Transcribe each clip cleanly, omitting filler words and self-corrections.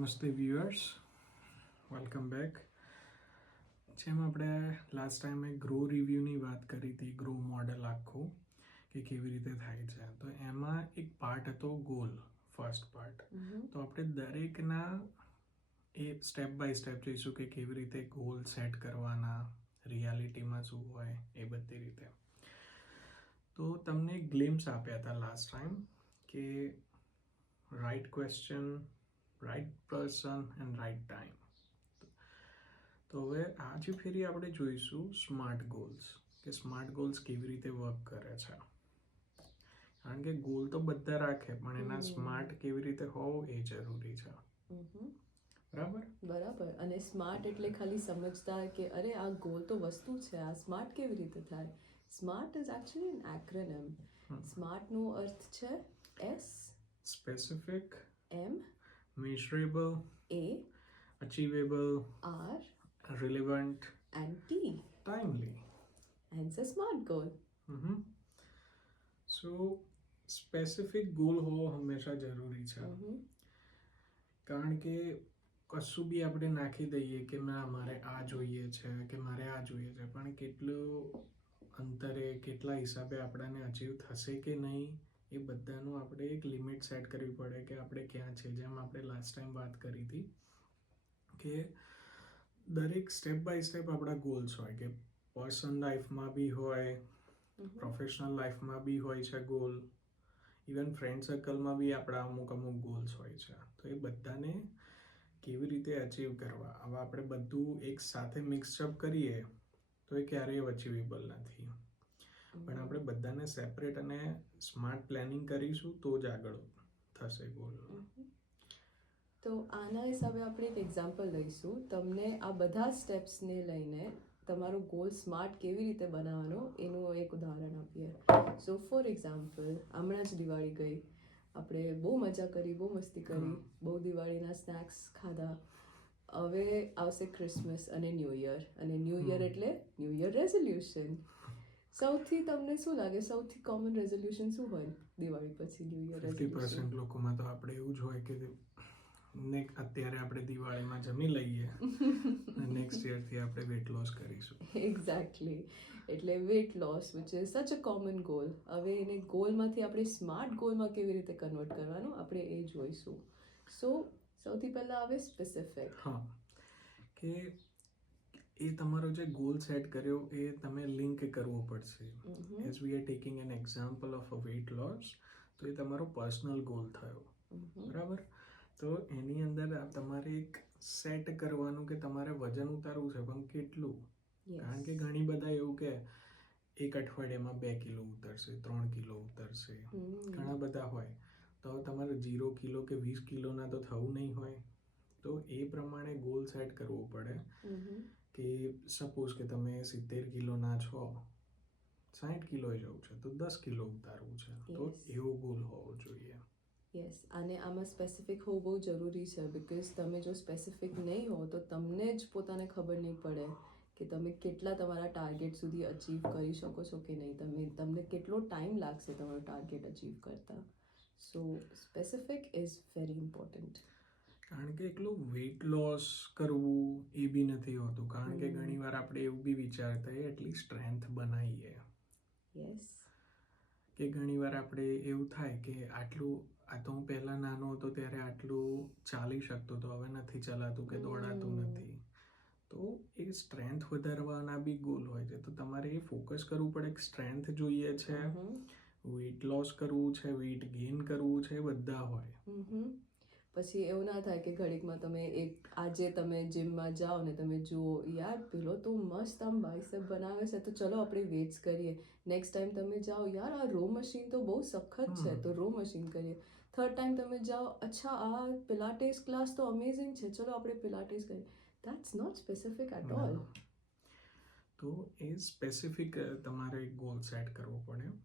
નમસ્તે viewers, welcome back. જેમ આપણે લાસ્ટ ટાઈમે ગ્રો રિવ્યૂની વાત કરી હતી, ગ્રો મોડેલ આખું કે કેવી રીતે થાય છે, તો એમાં એક પાર્ટ હતો ગોલ, ફર્સ્ટ પાર્ટ. તો આપણે દરેકના એ સ્ટેપ બાય સ્ટેપ જોઈશું કે કેવી રીતે ગોલ સેટ કરવાના, રિયાલિટીમાં શું હોય એ બધી રીતે. તો તમને ગ્લિમ્સ આપ્યા હતા લાસ્ટ ટાઈમ કે right question, right person and right time. તો હવે આજે ફેરી આપણે જોઈશું સ્માર્ટ ગોલ્સ, કે સ્માર્ટ ગોલ્સ કેવી રીતે વર્ક કરે છે. કારણ કે ગોલ તો બધા રાખે, પણ એના સ્માર્ટ કેવી રીતે હોવું એ જરૂરી છે. બરાબર. અને સ્માર્ટ એટલે ખાલી સમજદાર કે અરે આ ગોલ તો વસ્તુ છે, આ સ્માર્ટ કેવી રીતે થાય. Smart is actually an acronym. સ્માર્ટનો અર્થ છે S, specific, M, measurable, A, achievable, R, relevant, and T. timely. Hence a smart goal. So specific goal હોવો હંમેશા જરૂરી છે. કારણ કે કશું બી આપણે નાખી દઈએ કે ના મારે આ જોઈએ છે કે મારે આ જોઈએ છે, પણ કેટલું અંતરે કેટલા હિસાબે આપણને અચીવ થશે કે નહીં એ બધાનું આપણે એક લિમિટ સેટ કરવી પડે કે આપણે ક્યાં છે. જેમ આપણે લાસ્ટ ટાઈમ વાત કરી હતી કે દરેક સ્ટેપ બાય સ્ટેપ આપણા ગોલ્સ હોય, કે પર્સનલ લાઈફમાં બી હોય, પ્રોફેશનલ લાઈફમાં બી હોય છે ગોલ, ઇવન ફ્રેન્ડ સર્કલમાં બી આપણા અમુક ગોલ્સ હોય છે. તો એ બધાને કેવી રીતે અચીવ કરવા, હવે આપણે બધું એક સાથે મિક્સઅપ કરીએ તો એ ક્યારેય અચીવેબલ નથી. પણ આપણે બધાને સેપરેટ અને સ્માર્ટ પ્લાનિંગ કરીશું તો જ આગળ થશે ગોલ. તો આના હિસાબે આપણે એક એક્ઝામ્પલ લઈશું. તમને આ બધા સ્ટેપ્સને લઈને તમારો ગોલ સ્માર્ટ કેવી રીતે બનાવવાનો એનું એક ઉદાહરણ આપીએ. સો ફોર એક્ઝામ્પલ, હમણાં જ દિવાળી ગઈ, આપણે બહુ મજા કરી, બહુ મસ્તી કરી, બહુ દિવાળીના સ્નેક્સ ખાધા. હવે આવશે ક્રિસમસ અને ન્યૂ યર, અને ન્યૂ યર એટલે ન્યૂ યર રેઝોલ્યુશન. સૌથી તમને શું લાગે સૌથી કોમન રેઝોલ્યુશન શું હોય દિવાળી પછી ન્યૂ યર રેઝોલ્યુશન? 50% લોકોમાં તો આપણે એવું જ હોય કે અત્યારે આપણે દિવાળીમાં જમી લઈએ, નેક્સ્ટ યરથી આપણે વેટ લોસ કરીશું. એક્ઝેક્ટલી. એટલે વેટ લોસ વિચ ઇઝ સચ અ કોમન ગોલ. હવે એને ગોલમાંથી આપણે સ્માર્ટ ગોલમાં કેવી રીતે કન્વર્ટ કરવાનું આપણે એ જોઈશું. સો સૌથી પહેલાં આવે સ્પેસિફિક. હા, કે એ તમારો જે ગોલ સેટ કર્યો એ તમે લિંક કરવો પડશે. As we are taking an example of a weight loss, તો એ તમારો પર્સનલ ગોલ થયો. બરાબર. તો એની અંદર તમારે એક સેટ કરવાનું કે તમારે વજન ઉતારવું છે, પણ કેટલું. કારણ કે ઘણી બધા એવું કે એક અઠવાડિયામાં 2 કિલો ઉતરશે, 3 કિલો ઉતરશે, ઘણા બધા હોય. તો તમારે 0 કિલો કે 20 કિલોના તો થવું નહીં હોય. તો એ પ્રમાણે ગોલ સેટ કરવો પડે. કે સપોઝ કે તમે 70 કિલોના છો, 60 કિલો જવું છે, તો 10 કિલો ઉતારવું છે. તો એવો ગોલ હોવો જોઈએ. યસ. અને આમાં સ્પેસિફિક હોવું બહુ જરૂરી છે, બિકોઝ તમે જો સ્પેસિફિક નહીં હો તો તમને જ પોતાને ખબર નહીં પડે કે તમે કેટલા તમારા ટાર્ગેટ સુધી અચીવ કરી શકો છો કે નહીં. તમને કેટલો ટાઈમ લાગશે તમારો ટાર્ગેટ અચીવ કરતા. સો સ્પેસિફિક ઇઝ વેરી ઇમ્પોર્ટન્ટ. કારણ કે એકલું વેટ લોસ કરવું એ બી નથી હોતું. કારણ કે ઘણીવાર આપણે એવું બી વિચારતા હોય એટલી સ્ટ્રેન્થ બનાવીએ. યસ. કે ઘણીવાર આપણે એવું થાય કે આટલું, આ તો હું પહેલાં નાનો હતો ત્યારે આટલું ચાલી શકતો હતો, હવે નથી ચલાતું કે દોડાતું નથી. તો એ સ્ટ્રેન્થ વધારવાના બી ગોલ હોય છે. તો તમારે એ ફોકસ કરવું પડે કે સ્ટ્રેન્થ જોઈએ છે, વેટ લોસ કરવું છે, વેટ ગેઇન કરવું છે, એ બધા હોય. પછી એવું ના થાય કે ઘડીકમાં તમે આજે તમે જીમમાં જાઓ ને તમે જુઓ યાર પેલો તો મસ્ત આમ બાયસેપ બનાવે છે, તો ચલો આપણે વેટ્સ કરીએ. નેક્સ્ટ ટાઈમ તમે જાઓ યાર આ રો મશીન તો બહુ સખત છે, તો રો મશીન કરીએ. થર્ડ ટાઈમ તમે જાઓ અચ્છા આ પિલાટેસ ક્લાસ તો અમેઝિંગ છે, ચલો આપણે પિલાટેસ કરીએ. That's not specific at all. તો એ સ્પેસિફિક તમારે ગોલ સેટ કરવો પડે.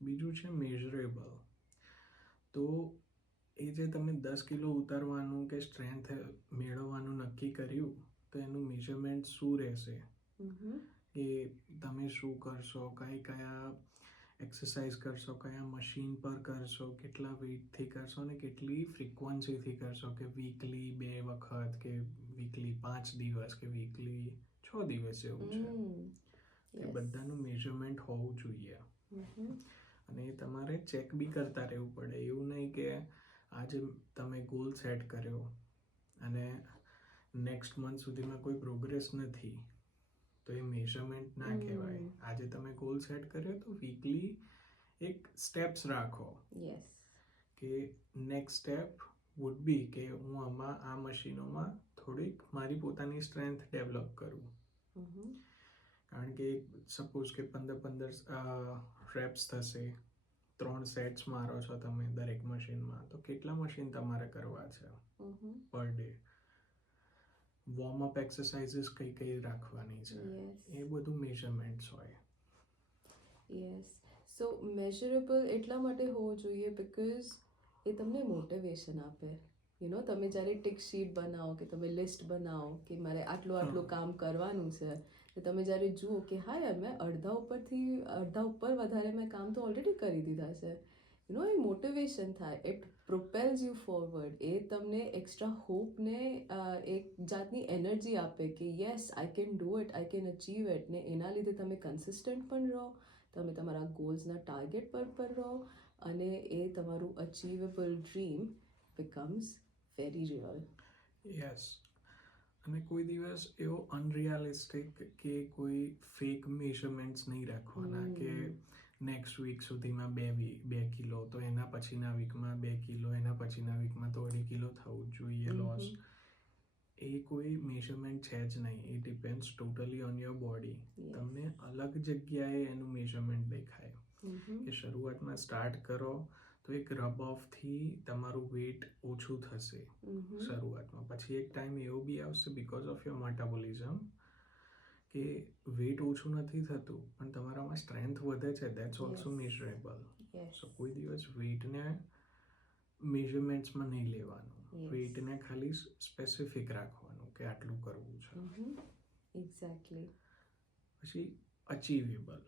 બીજું છે મેઝરેબલ. તો એ જે તમે 10 કિલો ઉતારવાનું કે સ્ટ્રેન્થ મેળવવાનું નક્કી કર્યું, તો એનું મેઝરમેન્ટ શું રહેશે, કે તમે શું કરશો, કયા એક્સરસાઇઝ કરશો, કયા મશીન પર કરશો, કેટલા વેઇટથી કરશો અને કેટલી ફ્રીક્વન્સીથી કરશો, કે વીકલી 2 વખત કે વીકલી 5 દિવસ કે વીકલી 6 દિવસ જેવું છે. એ બધાનું મેઝરમેન્ટ હોવું જોઈએ. અને એ તમારે ચેક બી કરતા રહેવું પડે. એવું નહીં કે આજે તમે ગોલ સેટ કર્યો અને નેક્સ્ટ મંથ સુધીમાં કોઈ પ્રોગ્રેસ નથી, તો એ મેઝરમેન્ટ ના કહેવાય. આજે તમે ગોલ સેટ કર્યો તો વીકલી એક સ્ટેપ્સ રાખો કે નેક્સ્ટ સ્ટેપ વુડ બી કે હું આ મશીનોમાં થોડીક મારી પોતાની સ્ટ્રેન્થ ડેવલપ કરું. કારણ કે સપોઝ કે 15 રેપ્સ થશે, 3 સેટ્સ મારો છો તમે દરેક મશીનમાં, તો કેટલા મશીન તમારે કરવા છે પર ડે? વોર્મઅપ એક્સરસાઇઝીસ કઈ રાખવાની છે, એ બધું મેઝરમેન્ટ્સ હોય. સો મેઝરેબલ એટલા માટે હોવું જોઈએ બીકોઝ એ તમને મોટિવેશન આપે. તમે જ્યારે ટિક શીટ બનાવો કે તમે લિસ્ટ બનાવો કે મારે આટલું કામ કરવાનું છે, તો તમે જ્યારે જુઓ કે હા યાર મેં અડધા ઉપર વધારે મેં કામ તો ઓલરેડી કરી દીધા છે, એ મોટિવેશન થાય. It propels you forward. એ તમને એક્સ્ટ્રા હોપને એક જાતની એનર્જી આપે કે yes I can do it, I can achieve it. ને એના લીધે તમે કન્સિસ્ટન્ટ પણ રહો, તમે તમારા ગોલ્સના ટાર્ગેટ પર રહો અને એ તમારું achievable dream becomes very real. Yes. અને કોઈ દિવસ એવો અનરિયાલિસ્ટિક કે કોઈ ફેક મેઝરમેન્ટ્સ નહીં રાખવાના કે નેક્સ્ટ વીક સુધીમાં 2 કિલો, તો એના પછીના વીકમાં 2 કિલો, એના પછીના વીકમાં તો 2.5 કિલો થવું જોઈએ લોસ. એ કોઈ મેઝરમેન્ટ છે જ નહીં. એ depends totally on your body. તમને અલગ જગ્યાએ એનું મેઝરમેન્ટ દેખાય કે શરૂઆતમાં સ્ટાર્ટ કરો તો એક રબ ઓફથી તમારું વેઇટ ઓછું થશે શરૂઆતમાં. પછી એક ટાઈમ એવો બી આવશે બીકોઝ ઓફ યોર મેટાબોલિઝમ કે વેઇટ ઓછું નથી થતું પણ તમારામાં સ્ટ્રેન્થ વધે છે. That's also મેઝરેબલ. સો કોઈ દિવસ વેઇટને મેઝરમેન્ટ્સમાં નહીં લેવાનું. વેઇટને ખાલી સ્પેસિફિક રાખવાનું કે આટલું કરવું છે. એક્ઝેક્ટલી. પછી અચીવેબલ.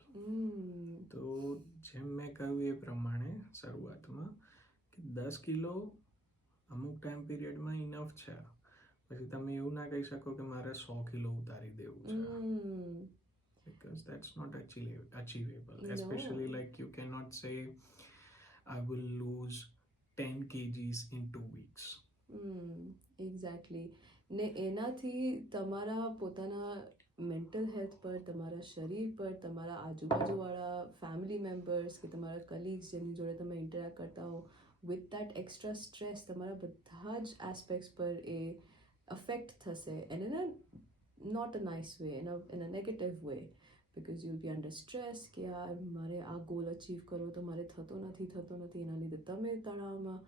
તો જેમ મેં કહ્યું એ પ્રમાણે શરૂઆતમાં કે 10 કિલો અમુક ટાઈમ પીરિયડમાં ઇનફ છે. પછી તમે એવું ના કહી શકો કે મારે 100 કિલો ઉતારી દેવું છે. because that's not achievable. Especially like you cannot say I will lose 10 kgs in 2 weeks. Exactly. ને એનાથી તમારા પોતાના મેન્ટલ હેલ્થ પર, તમારા શરીર પર, તમારા આજુબાજુવાળા ફેમિલી મેમ્બર્સ કે તમારા કલીગ્સ જેની જોડે તમે ઇન્ટરેક્ટ કરતા હો, વિથ દેટ એક્સ્ટ્રા સ્ટ્રેસ તમારા બધા જ એસ્પેક્ટ્સ પર એ અફેક્ટ થશે. And in a not a nice way, in a negative way, because you will be under stress કે યાર મારે આ ગોલ અચીવ કરવો તો મારે થતો નથી. એના લીધે તમે તણાવમાં,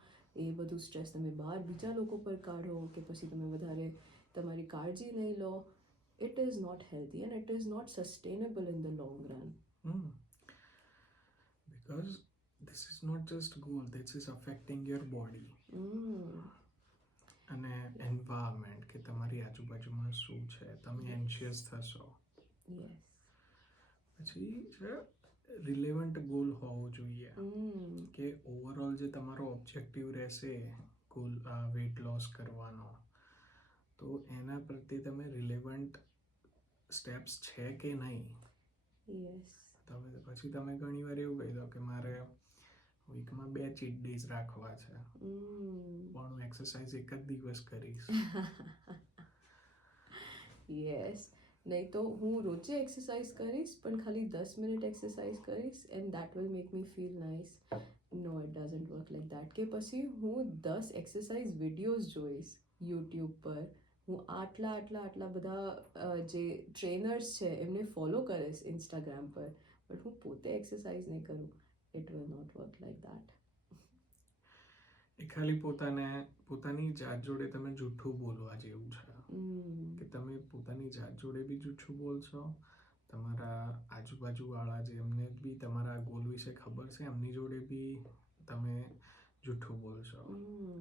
એ બધું સ્ટ્રેસ તમે બહાર બીજા લોકો પર કાઢો કે પછી તમે વધારે તમારી કાળજી નહીં લો. It is not healthy and it is not sustainable in the long run. Because this is not just goal, this is affecting your body. અને environment કે તમારી આજુબાજુમાં શું છે, તમે anxious થશો. પછી છે રિલેવન્ટ ગોલ હોવો જોઈએ કે ઓવરઓલ જે તમારો ઓબ્જેક્ટિવ રહેશે ગોલ વેઇટ લોસ કરવાનો, તો એના પ્રત્યે તમે રિલેવન્ટ સ્ટેપ્સ છે કે નહીં. પછી તમે ઘણી વાર એવું કહી દો કે મારે વીકમાં 2 ચીટ ડેઝ રાખવા છે પણ હું એક્સરસાઇઝ એક જ દિવસ કરીશ. નહીં તો હું રોજે એક્સરસાઇઝ કરીશ પણ ખાલી 10 મિનિટ એક્સરસાઇઝ કરીશ and that will make me feel nice. No, it doesn't work like that. કે પછી હું 10 એક્સરસાઇઝ વિડીયોઝ જોઈશ યુટ્યુબ પર, હું આટલા બધા જે ટ્રેનર્સ છે એમને ફોલો કરીશ ઇન્સ્ટાગ્રામ પર, બટ હું પોતે એક્સરસાઇઝ નહીં કરું. It will not work like that. એ ખાલી પોતાની જાત જોડે તમે જૂઠું બોલવા જેવું છે કે તમે પોતાની જાત જોડે બી જૂઠું બોલશો, તમારા આજુબાજુવાળા જેમને બી તમારા ગોલ વિશે ખબર છે એમની જોડે બી તમે જૂઠું બોલશો.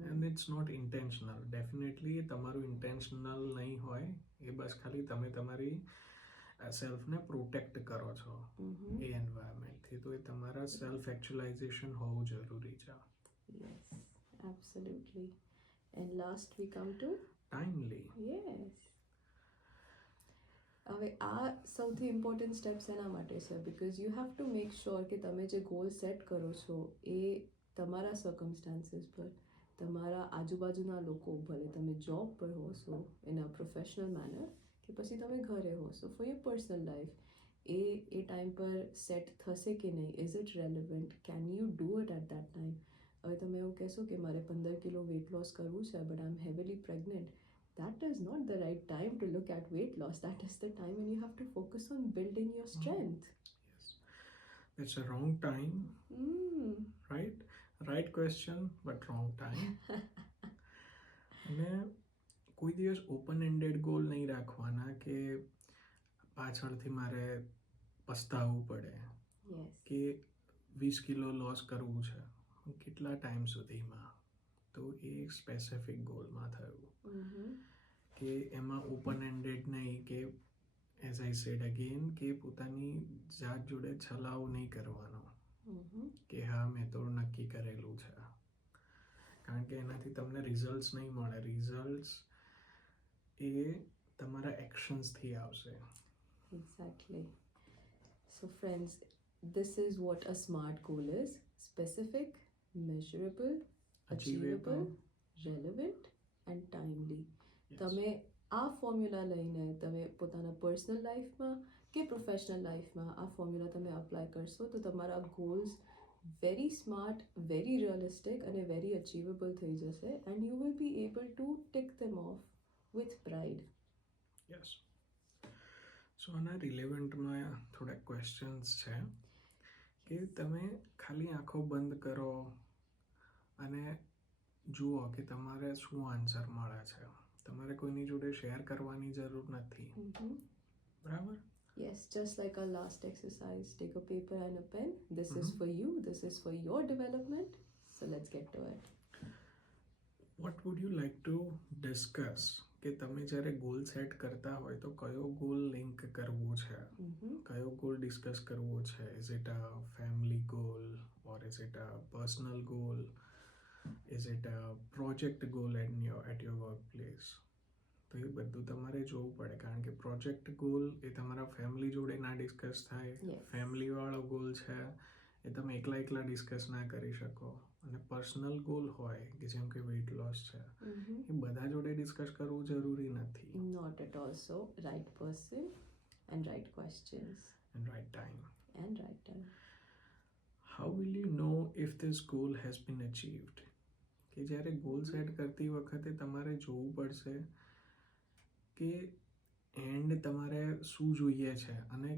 And it's not intentional. Definitely એ તમારું ઇન્ટેન્શનલ નહીં હોય. એ બસ ખાલી તમે તમારી સેલ્ફને પ્રોટેક્ટ કરો છો એ એન્વાયરમેન્ટથી, તો એ તમારા સેલ્ફ એકચ્યુઅલાઇઝેશન હોવું જરૂરી છે. Yes, absolutely. And last we come to timely. yes. હવે આ સૌથી ઇમ્પોર્ટન્ટ સ્ટેપ્સ એના માટે છે because you have to make sure કે તમે જે ગોલ સેટ કરો છો એ તમારા સર્કમસ્ટાન્સીસ પર, તમારા આજુબાજુના લોકો, ભલે તમે જોબ પર હો છો ઇન અ પ્રોફેશનલ મેનર કે પછી તમે ઘરે હો છો ફોર યોર પર્સનલ લાઈફ, એ ટાઈમ પર સેટ થશે કે નહીં, is it relevant, can you do it at that time. હવે તમે એવું કહેશો કે મારે 15 કિલો વેટ લોસ કરવું છે but I am heavily pregnant, that is not the right time to look at weight loss. That is the time when you have to focus on building your strength. Yes. It's a wrong time, right? Right question, but wrong time. અને કોઈ દિવસ open ended goal નહીં રાખવાના કે પાછળથી મારે પસ્તાવવું પડે કે 20 કિલો લોસ કરવું છે કેટલા ટાઈમ સુધીમાં, તો એ એક સ્પેસિફિક ગોલમાં થયું કે એમાં ઓપન એન્ડેડ નહીં કે એઝ આઈ સેડ અગેન કે પોતાની જાત જોડે છલાવ નહીં કરવાનો કે હા મેં તો નક્કી કરેલું છે, કારણ કે એનાથી તમને રિઝલ્ટ્સ નહીં મળે. રિઝલ્ટ્સ એ તમારા એક્શન્સથી આવશે. Exactly. So friends, this is what a SMART goal is: specific, measurable, achievable, relevant and timely. તમે આ ફોર્મ્યુલા લઈને તમે પોતાના પર્સનલ લાઈફમાં કે પ્રોફેશનલ લાઈફમાં આ ફોર્મ્યુલા તમે અપ્લાય કરશો તો તમારા goals very smart, very realistic અને વેરી અચીવેબલ થઈ જશે and you will be able to tick them off with pride. Yes. So આના રિલેવન્ટમાં થોડાક ક્વેશ્ચન્સ છે કે તમે ખાલી આંખો બંધ કરો અને જુઓ કે તમારે શું આન્સર મળે છે. તમારે કોઈની જોડે શેર કરવાની જરૂર નથી, બરાબર? Yes, just like our last exercise, take a paper and a pen. This is for you, this is for your development. So let's get to it. What would you like to discuss? કે તમે જ્યારે goal set કરતા હોય તો કયો goal link કરવો છે, કયો ગોલ ડિસ્કસ કરવો છે? Is it a family goal or is it a personal goal? Is it a project goal at your workplace? તો એ બધું તમારે જોવું પડે, કારણ કે પ્રોજેક્ટ ગોલ એ તમારા ફેમિલી જોડે ના ડિસ્કસ થાય. ફેમિલીવાળો ગોલ છે એ તમે એકલા ડિસ્કસ ના કરી શકો. અને પર્સનલ ગોલ હોય કે જેમ કે વેઇટ લોસ છે એ બધા જોડે ડિસ્કસ કરવું જરૂરી નથી. Not at all. So right person and right questions and right time. And right time. How will you know if this goal has been achieved? કે જ્યારે ગોલ સેટ કરતી વખતે તમારે જોવું પડશે કે એન્ડ તમારે શું જોઈએ છે અને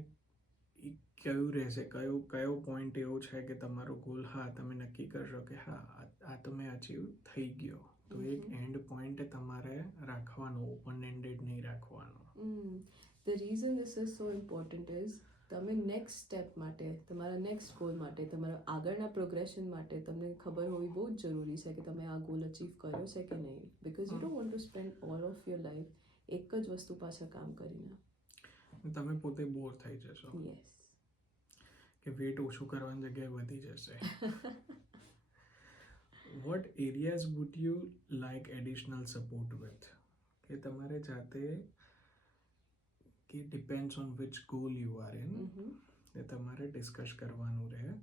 એ કયું રહેશે, કયો પોઈન્ટ એવો છે કે તમારો ગોલ હા તમે નક્કી કરશો કે હા આ તમે અચીવ થઈ ગયો, તો એક એન્ડ પોઈન્ટ તમારે રાખવાનો, ઓપન એન્ડેડ નહીં રાખવાનો. The reason this is so important is તમે નેક્સ્ટ સ્ટેપ માટે, તમારા નેક્સ્ટ ગોલ માટે, તમારા આગળના પ્રોગ્રેશન માટે તમને ખબર હોવી બહુ જ જરૂરી છે કે તમે આ ગોલ અચીવ કર્યો છે કે નહીં, because you don't want to spend all of your life એક જ વસ્તુ પાછળ કામ કરીને. તમે પોતે બોર થઈ જશો. યસ. કે વેટ ઓછું કરવાની જગ્યાએ વધી જશે. What areas would you like additional support with? કે તમારે જાતે કે depends on which goal you are in, એ તમારે ડિસ્કસ કરવાનું રહે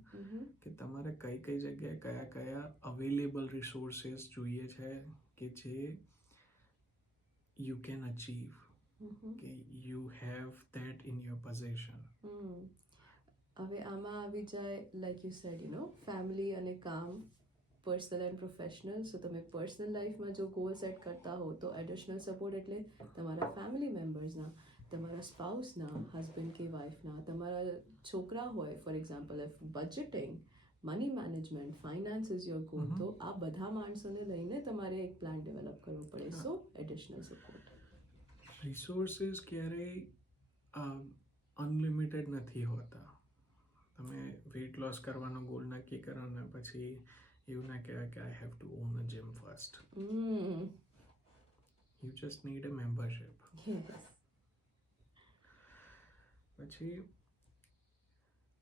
કે તમારે કઈ જગ્યાએ કયા અવેલેબલ રિસોર્સિસ જોઈએ છે કે જે યુ કેન અચીવ, કે you have that in your possession. હવે આમાં આવી જાય લાઈક યુ સેડ ફેમિલી અને કામ, પર્સનલ એન્ડ પ્રોફેશનલ. સો તમે પર્સનલ લાઈફમાં જો ગોલ સેટ કરતા હો તો એડિશનલ સપોર્ટ એટલે તમારા ફેમિલી મેમ્બર્સના, તમારા સ્પાઉસના, હસબન્ડ કે વાઈફના, તમારા છોકરા હોય for example if budgeting, money management, finance is your goal, તો આ બધા માણસોને લઈને તમારે એક પ્લાન ડેવલપ કરવો પડે. સો એડિશનલ સપોર્ટ. રિસોર્સિસ ક્યારેય અનલિમિટેડ નથી હોતા. તમે વેઇટ લોસ કરવાનો ગોલ નક્કી કરો ને પછી એવું ના કહેવાય કે I have to on a gym first. You just need a membership. Yes. પછી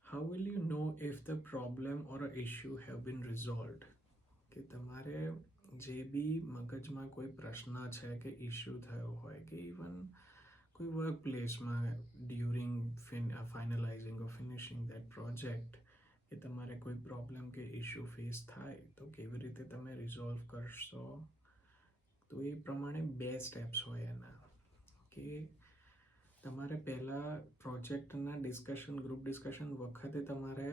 how will you know if the problem or a issue have been resolved? કે તમારે જે બી મગજમાં કોઈ પ્રશ્ન છે કે ઇશ્યુ થયો હોય કે ઇવન કોઈ વર્ક પ્લેસમાં during finalizing or finishing that project કે તમારે કોઈ પ્રોબ્લેમ કે ઇશ્યુ ફેસ થાય તો કેવી રીતે તમે રિઝોલ્વ કરશો, તો એ પ્રમાણે 2 સ્ટેપ્સ હોય એના. કે તમારે પહેલાં પ્રોજેક્ટના ગ્રુપ ડિસ્કશન વખતે તમારે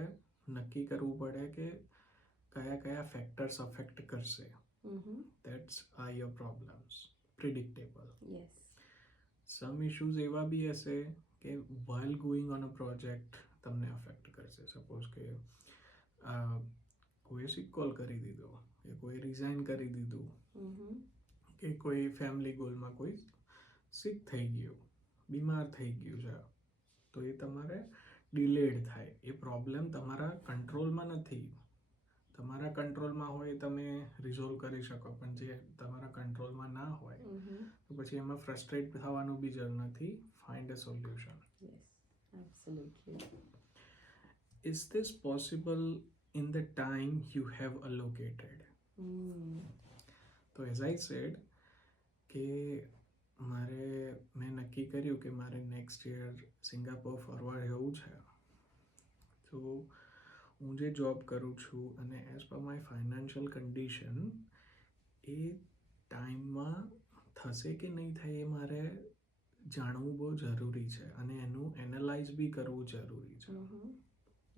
નક્કી કરવું પડે કે કયા ફેક્ટર્સ અફેક્ટ કરશે. That's are your problems. Predictable. Yes. Some issues એવા બી હશે કે while going on a project તમને અફેક્ટ કરશે. સપોઝ કે કોઈ સિક કોલ કરી દીધો કે કોઈ રિઝાઇન કરી દીધું કે કોઈ ફેમિલી ગોલમાં કોઈ સિક થઈ ગયું, બીમાર થઈ ગયું છે, તો એ તમારે ડિલેડ થાય. એ પ્રોબ્લેમ તમારા કંટ્રોલમાં નથી. તમારા કંટ્રોલમાં હોય તમે રિઝોલ્વ કરી શકો, પણ જે તમારા કંટ્રોલમાં ના હોય તો પછી એમાં ફ્રસ્ટ્રેટ થવાનું બી જરૂર નથી. Find a solution. Yes, absolutely. Is this possible in the time you have allocated? તો as I said કે મેં નક્કી કર્યું કે મારે નેક્સ્ટ યર સિંગાપોર ફરવા જવું છે. તો હું જે જોબ કરું છું અને as per my financial condition એ ટાઈમમાં થશે કે નહીં થાય એ મારે જાણવું બહુ જરૂરી છે અને એનું એનાલાઇઝ બી કરવું જરૂરી છે.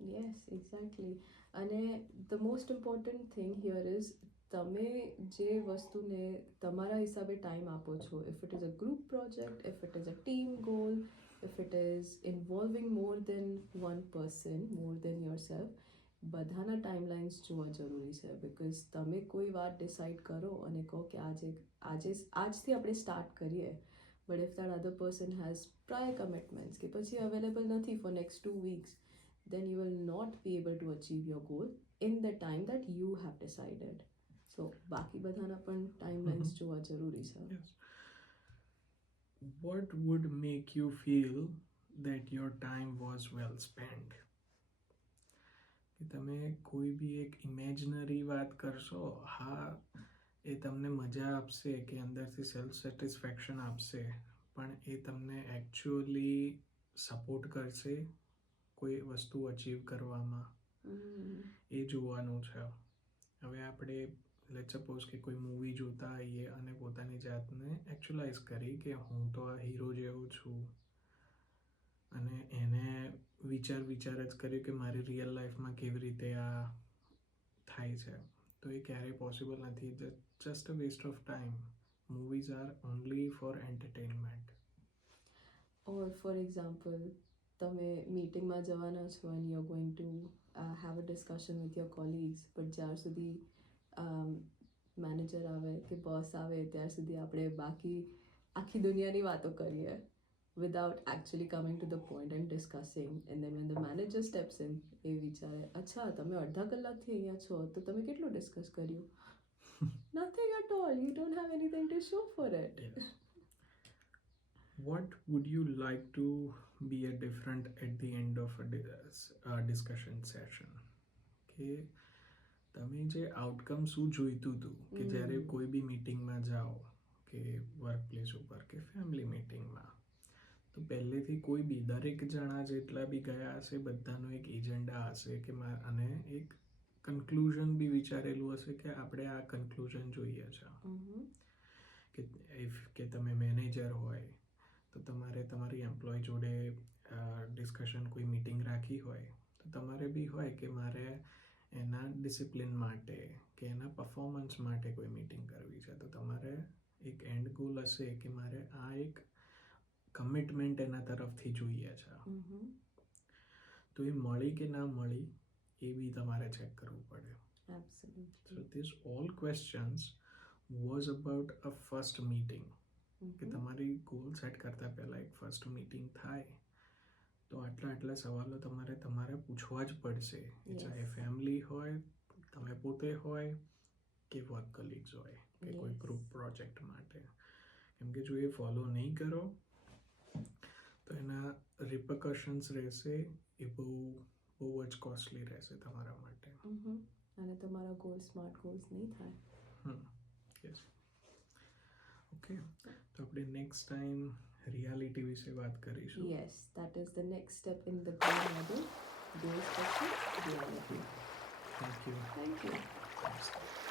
Yes, exactly. અને the most important thing here is તમે જે વસ્તુને તમારા હિસાબે ટાઈમ આપો છો, if it is a group project, if it is a team goal, if it is involving more than one person, more than yourself, બધાના timelines જોવા જરૂરી છે. બિકોઝ તમે કોઈ વાત ડિસાઇડ કરો અને કહો કે આજથી આપણે સ્ટાર્ટ કરીએ, but if that other person has prior commitments કે પછી અવેલેબલ નથી for next 2 weeks, then you will not be able to achieve your goal in the time that you have decided. So બાકી બધાના પણ ટાઈમલાઇન્સ જોવા જરૂરી છે. Yes. What would make you feel that your time was well spent? કે તમે કોઈ બી એક ઇમેજનરી વાત કરશો, હા એ તમને મજા આપશે કે અંદરથી સેલ્ફ સેટિસ્ફેક્શન આપશે, પણ એ તમને એકચ્યુઅલી સપોર્ટ કરશે કોઈ વસ્તુ અચીવ કરવામાં, એ જોવાનું છે. હવે આપણે લેટ્સ સપોઝ કે કોઈ મૂવી જોતા આવીએ અને પોતાની જાતને એકચ્યુઅલાઇઝ કરી કે હું તો આ હીરો જેવો છું અને એને વિચાર જ કર્યું કે મારી રિયલ લાઈફમાં કેવી રીતે આ થાય છે, તો એ ક્યારેય પોસિબલ નથી. Just a waste of time. Movies are only for entertainment. Or for example, તમે મીટિંગમાં જવાના છો and you are going to have a discussion with your colleagues, but જ્યાર સુધી મેનેજર આવે કે બોસ આવે ત્યાર સુધી આપણે આખી દુનિયાની વાતો કરીએ without actually coming to the point and discussing, and then when the manager steps in, એ વિચારે અચ્છા તમે અડધા કલાકથી અહીંયા છો તો તમે કેટલું ડિસ્કસ કર્યું? Nothing at all. You don't have anything to show for it. Yes. What would you like to be a different at the end of a discussion session? કે તમે જે આઉટકમ શું જોઈતું હતું કે જ્યારે કોઈ બી મીટિંગમાં જાઓ કે વર્ક પ્લેસ ઉપર કે ફેમિલી મીટિંગમાં, તો પહેલેથી કોઈ બી દરેક જણા જેટલા બી ગયા હશે બધાનો એક એજન્ડા હશે કે અને એક કન્ક્લુઝન બી વિચારેલું હશે કે આપણે આ કન્ક્લુઝન જોઈએ છે. કે તમે મેનેજર હોય તો તમારે તમારી એમ્પ્લોય જોડે ડિસ્કશન કોઈ મીટિંગ રાખી હોય તો તમારે બી હોય કે મારે એના ડિસિપ્લિન માટે કે એના પરફોર્મન્સ માટે કોઈ મીટિંગ કરવી છે, તો તમારે એક એન્ડ ગોલ હશે કે મારે આ એક કમિટમેન્ટ એના તરફથી જોઈએ છે. તો એ મળી કે ના મળી એ બી તમારે ચેક કરવું પડે. Absolutely. So this all questions was about a first meeting. કે તમારી ગોલ સેટ કરતા પહેલાં એક ફર્સ્ટ મીટિંગ થાય તો આટલા સવાલો તમારે પૂછવા જ પડશે, ચાહે ફેમિલી હોય, તમે પોતે હોય કે વર્ક કલીગ્સ હોય કે કોઈ ગ્રુપ પ્રોજેક્ટ માટે. કેમ કે જો એ ફોલો નહીં કરો તો તો એના રિપરકશન્સ રહેશે એ બહુ જ કોસ્ટલી રહેશે તમારા માટે. અને તમારા ગોલ સ્માર્ટ ગોલ્સ નહીં થાય. યસ. ઓકે, તો આપણે નેક્સ્ટ ટાઈમ રિયાલિટી વિશે વાત કરીશું. Yes, that is the next step in the goal model. Goals પછી reality. Thank you. Thank you. નમસ્તે.